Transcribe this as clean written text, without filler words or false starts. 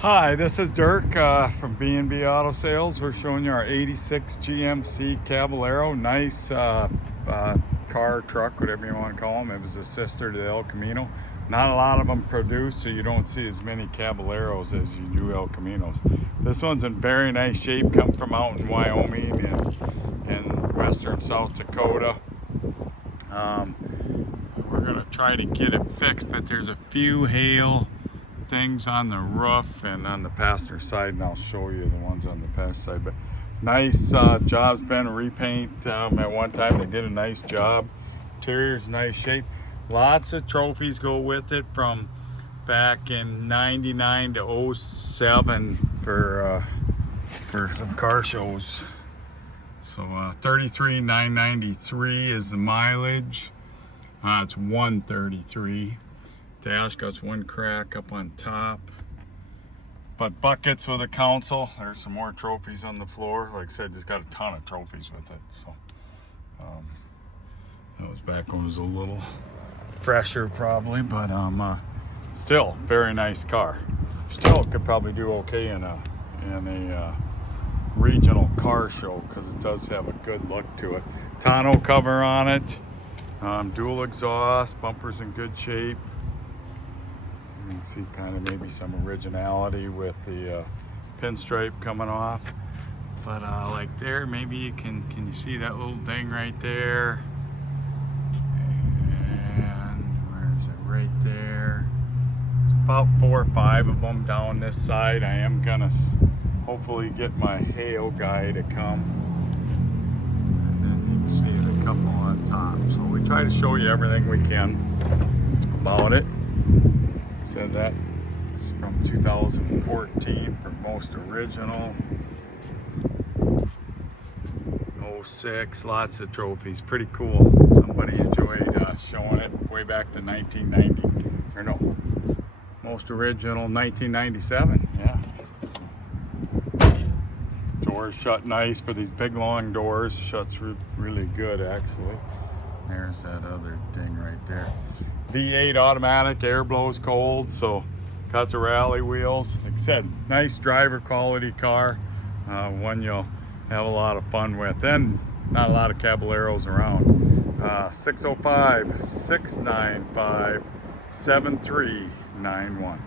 Hi, this is Dirk from B&B Auto Sales. We're showing you our 86 GMC Caballero. Nice car, truck, whatever you want to call them. It was a sister to the El Camino. Not a lot of them produced, so you don't see as many Caballeros as you do El Caminos. This one's in very nice shape, come from out in Wyoming and western South Dakota. We're going to try to get it fixed, but there's a few hail things on the roof and on the passenger side, and I'll show you the ones on the passenger side. But nice job's been repaint at one time. They did a nice job. Interior's nice shape. Lots of trophies go with it from back in 99 to 07 for some car shows. So 33,993 is the mileage. It's 133. Dash got one crack up on top, but buckets with a console. There's some more trophies on the floor. Like I said, just got a ton of trophies with it. So that was back when it was a little fresher probably, but still very nice car. Still could probably do okay in a regional car show because it does have a good look to it. Tonneau cover on it, dual exhaust, bumpers in good shape. You can see kind of maybe some originality with the pinstripe coming off, but like there, maybe you can you see that little ding right there? And where is it? Right there. There's about 4 or 5 of them down this side. I am gonna hopefully get my hail guy to come, and then you can see a couple on top. So we try to show you everything we can about it. Said that it's from 2014 for most original. 06, lots of trophies, pretty cool. Somebody enjoyed showing it way back to 1990, or no, most original 1997. Yeah. So, doors shut nice for these big long doors. Shuts really good actually. There's that other ding right there. V8 automatic, air blows cold, so got the rally wheels. Like I said, nice driver quality car, one you'll have a lot of fun with. And not a lot of Caballeros around. 605-695-7391.